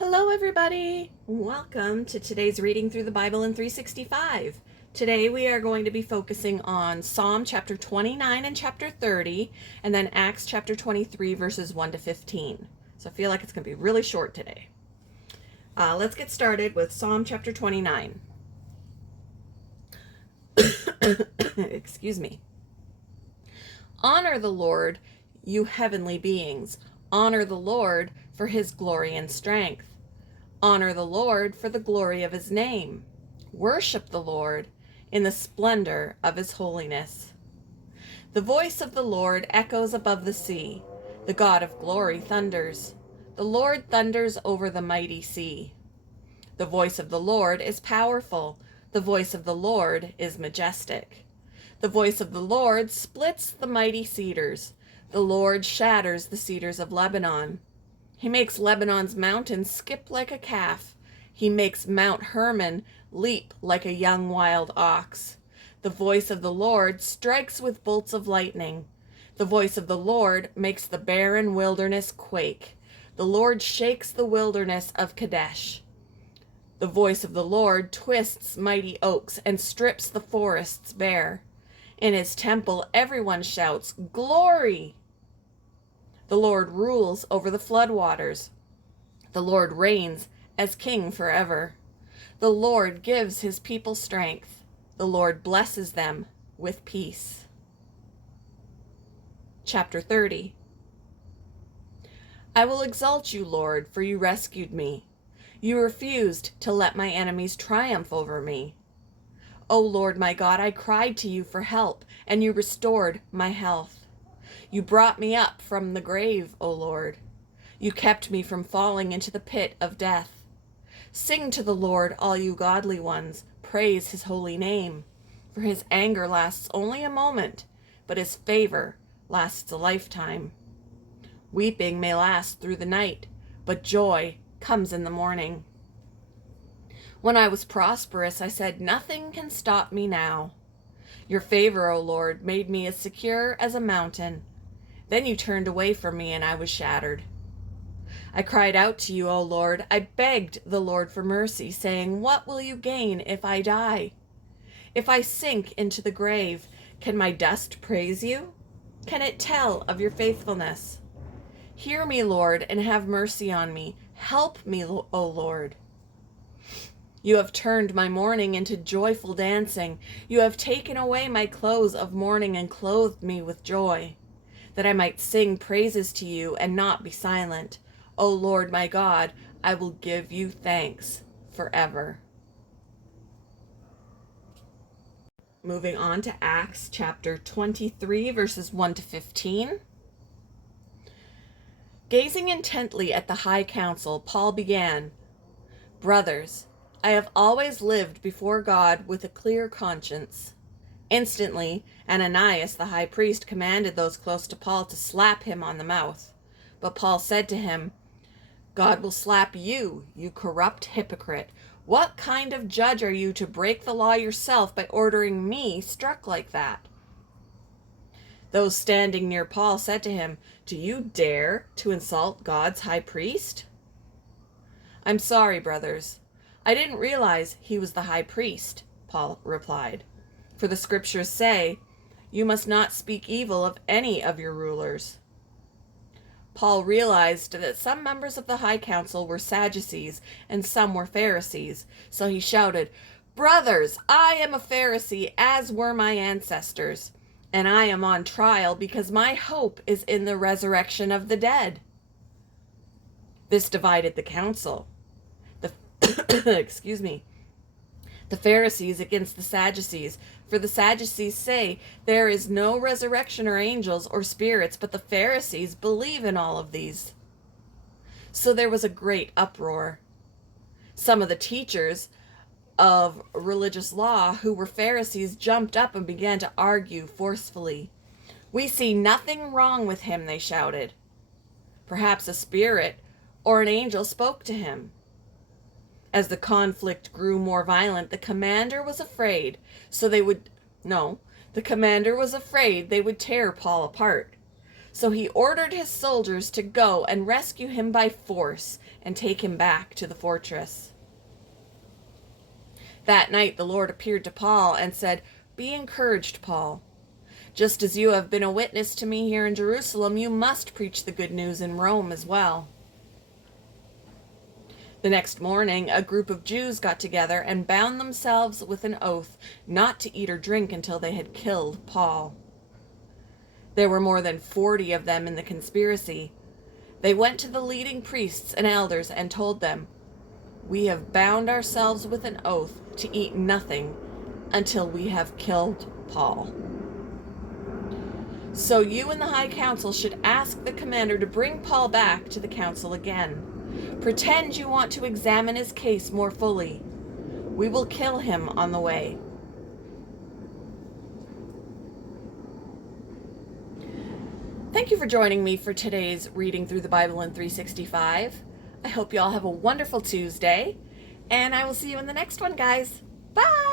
Hello, everybody! Welcome to today's reading through the Bible in 365. Today we are going to be focusing on Psalm chapter 29 and chapter 30, and then Acts chapter 23, verses 1 to 15. So I feel like it's going to be really short today. Let's get started with Psalm chapter 29. Excuse me. Honor the Lord, you heavenly beings. Honor the Lord for his glory and strength. Honor the Lord for the glory of his name. Worship the Lord in the splendor of his holiness. The voice of the Lord echoes above the sea. The God of glory thunders. The Lord thunders over the mighty sea. The voice of the Lord is powerful. The voice of the Lord is majestic. The voice of the Lord splits the mighty cedars. The Lord shatters the cedars of Lebanon. He makes Lebanon's mountains skip like a calf. He makes Mount Hermon leap like a young wild ox. The voice of the Lord strikes with bolts of lightning. The voice of the Lord makes the barren wilderness quake. The Lord shakes the wilderness of Kadesh. The voice of the Lord twists mighty oaks and strips the forests bare. In his temple everyone shouts, "Glory!" The Lord rules over the floodwaters. The Lord reigns as king forever. The Lord gives his people strength. The Lord blesses them with peace. Chapter 30. I will exalt you, Lord, for you rescued me. You refused to let my enemies triumph over me. O Lord my God, I cried to you for help, and you restored my health. You brought me up from the grave, O Lord. You kept me from falling into the pit of death. Sing to the Lord, all you godly ones. Praise his holy name. For his anger lasts only a moment, but his favor lasts a lifetime. Weeping may last through the night, but joy comes in the morning. When I was prosperous, I said, "Nothing can stop me now." Your favor, O Lord, made me as secure as a mountain. Then you turned away from me, and I was shattered. I cried out to you, O Lord. I begged the Lord for mercy, saying, "What will you gain if I die? If I sink into the grave, can my dust praise you? Can it tell of your faithfulness? Hear me, Lord, and have mercy on me. Help me, O Lord." You have turned my mourning into joyful dancing. You have taken away my clothes of mourning and clothed me with joy, that I might sing praises to you and not be silent. O Lord my God, I will give you thanks forever. Moving on to Acts chapter 23, verses 1 to 15. Gazing intently at the high council, Paul began, "Brothers, I have always lived before God with a clear conscience." Instantly, Ananias the high priest commanded those close to Paul to slap him on the mouth. But Paul said to him, "God will slap you, you corrupt hypocrite. What kind of judge are you to break the law yourself by ordering me struck like that?" Those standing near Paul said to him, "Do you dare to insult God's high priest?" "I'm sorry, brothers. I didn't realize he was the high priest," Paul replied. "For the scriptures say, 'You must not speak evil of any of your rulers.'" Paul realized that some members of the high council were Sadducees and some were Pharisees, so he shouted, "Brothers, I am a Pharisee, as were my ancestors, and I am on trial because my hope is in the resurrection of the dead." This divided the council. Excuse me. The Pharisees against the Sadducees, for the Sadducees say there is no resurrection or angels or spirits, but the Pharisees believe in all of these. So there was a great uproar. Some of the teachers of religious law who were Pharisees jumped up and began to argue forcefully. "We see nothing wrong with him," they shouted. "Perhaps a spirit or an angel spoke to him." As the conflict grew more violent, the commander was afraid they would tear Paul apart. So he ordered his soldiers to go and rescue him by force and take him back to the fortress. That night the Lord appeared to Paul and said, "Be encouraged, Paul. Just as you have been a witness to me here in Jerusalem, you must preach the good news in Rome as well." The next morning, a group of Jews got together and bound themselves with an oath not to eat or drink until they had killed Paul. There were more than 40 of them in the conspiracy. They went to the leading priests and elders and told them, "We have bound ourselves with an oath to eat nothing until we have killed Paul. So you and the high council should ask the commander to bring Paul back to the council again. Pretend you want to examine his case more fully. We will kill him on the way." Thank you for joining me for today's Reading Through the Bible in 365. I hope you all have a wonderful Tuesday, and I will see you in the next one, guys. Bye!